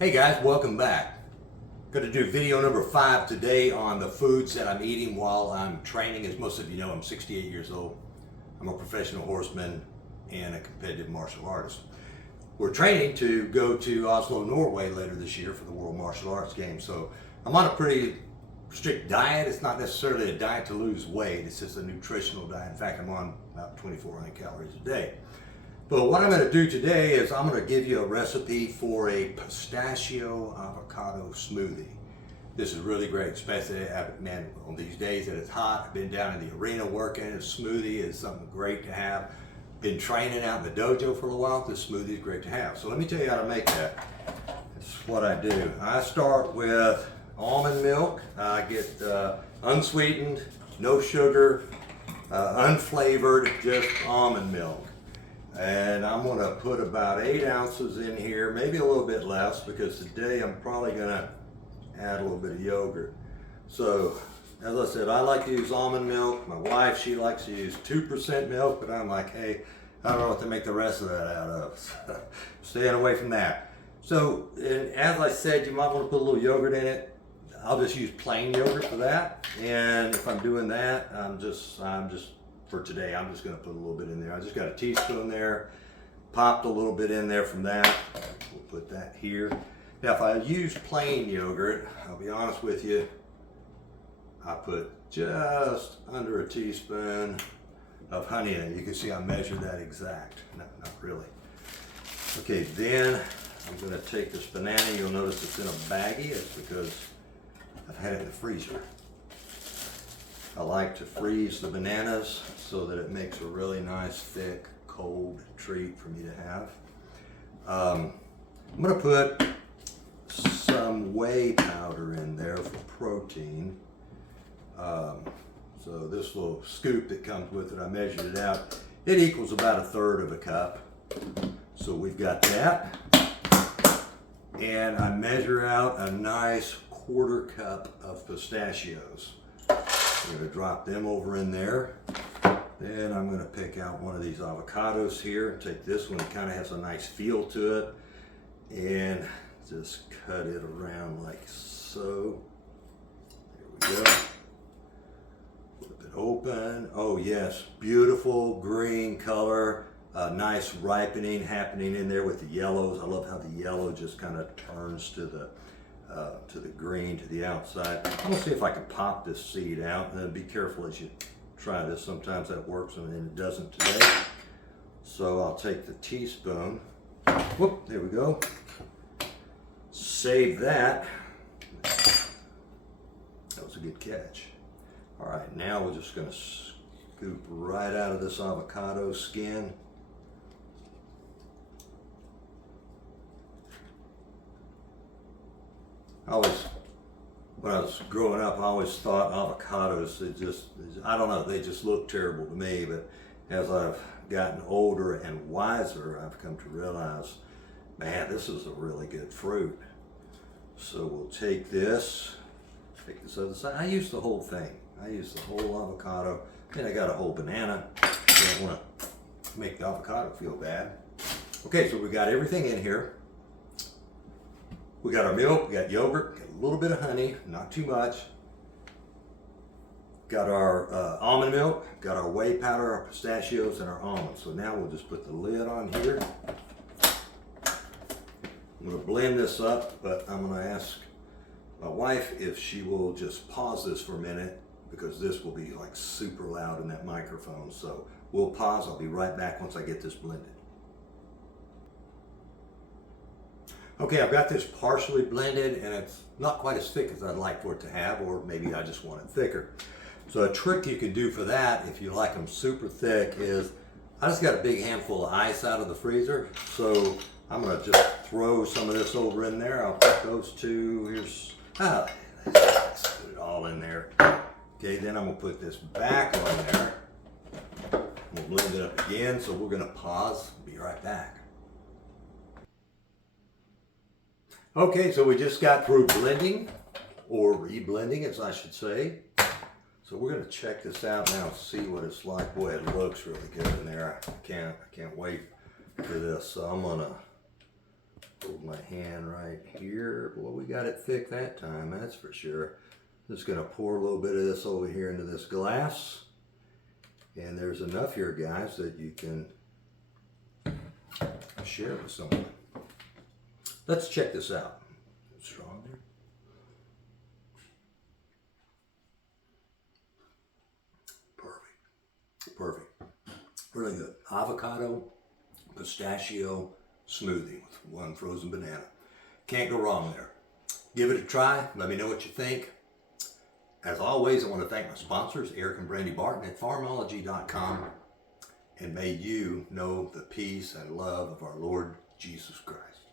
Hey guys, welcome back. Going to do video number 5 today on the foods that I'm eating while I'm training. As most of you know, I'm 68 years old. I'm a professional horseman and a competitive martial artist. We're training to go to Oslo, Norway later this year for the World Martial Arts Games. So I'm on a pretty strict diet. It's not necessarily a diet to lose weight. It's just a nutritional diet. In fact, I'm on about 2,400 calories a day. But what I'm going to do today is I'm going to give you a recipe for a pistachio avocado smoothie. This is really great, especially man, on these days that it's hot. I've been down in the arena working. A smoothie is something great to have. Been training out in the dojo for a while. This smoothie is great to have. So let me tell you how to make that. This is what I do. I start with almond milk. I get unsweetened, no sugar, unflavored, just almond milk. And I'm going to put about 8 ounces in here, maybe a little bit less, because today I'm probably going to add a little bit of yogurt. So, as I said, I like to use almond milk. My wife, she likes to use 2% milk, but I'm like, hey, I don't know what to make the rest of that out of. Staying away from that. So, and as I said, you might want to put a little yogurt in it. I'll just use plain yogurt for that. And if I'm doing that, I'm just for today, I'm just going to put a little bit in there. I just got a teaspoon there, popped a little bit in there from that. We'll put that here. Now, if I use plain yogurt, I'll be honest with you, I put just under a teaspoon of honey in it. You can see I measured that exact. No, not really. Okay, then I'm going to take this banana. You'll notice it's in a baggie. It's because I've had it in the freezer. I like to freeze the bananas so that it makes a really nice, thick, cold treat for me to have. I'm going to put some whey powder in there for protein. So this little scoop that comes with it, I measured it out. It equals about 1/3 of a cup. So we've got that. And I measure out a nice 1/4 cup of pistachios. I'm going to drop them over in there. Then I'm going to pick out one of these avocados here and take this one. It kind of has a nice feel to it. And just cut it around like so. There we go. Flip it open. Oh yes, beautiful green color. Nice ripening happening in there with the yellows. I love how the yellow just kind of turns to the green, to the outside. I'm gonna see if I can pop this seed out, and then be careful as you try this. Sometimes that works and it doesn't today. So I'll take the teaspoon. Whoop, there we go. Save that. That was a good catch. All right, now we're just gonna scoop right out of this avocado skin. When I was growing up, I always thought avocados, I don't know, they just look terrible to me, but as I've gotten older and wiser, I've come to realize, man, this is a really good fruit. So we'll take this other side. I use the whole thing. I use the whole avocado. Then I got a whole banana. I don't want to make the avocado feel bad. Okay, so we got everything in here. We got our milk, we got yogurt, got a little bit of honey, not too much. Got our almond milk, got our whey powder, our pistachios, and our almonds. So now we'll just put the lid on here. I'm going to blend this up, but I'm going to ask my wife if she will just pause this for a minute, because this will be like super loud in that microphone. So we'll pause. I'll be right back once I get this blended. Okay, I've got this partially blended, and it's not quite as thick as I'd like for it to have, or maybe I just want it thicker. So a trick you can do for that, if you like them super thick, is I just got a big handful of ice out of the freezer. So I'm going to just throw some of this over in there. I'll put those two. Let's put it all in there. Okay, then I'm going to put this back on there. We'll blend it up again. So we're going to pause. Be right back. Okay, so we just got through blending, or reblending as I should say. So we're going to check this out now, see what it's like. Boy, it looks really good in there. I can't wait for this. So I'm going to Hold my hand right here. Well, we got it thick that time, that's for sure. Just gonna pour a little bit of this over here into this glass. And there's enough here, guys, that you can share with someone. Let's check this out. Strong there. Perfect. Perfect. Really good. Avocado, pistachio smoothie with one frozen banana. Can't go wrong there. Give it a try. Let me know what you think. As always, I want to thank my sponsors, Eric and Brandy Barton at Farmology.com. And may you know the peace and love of our Lord Jesus Christ.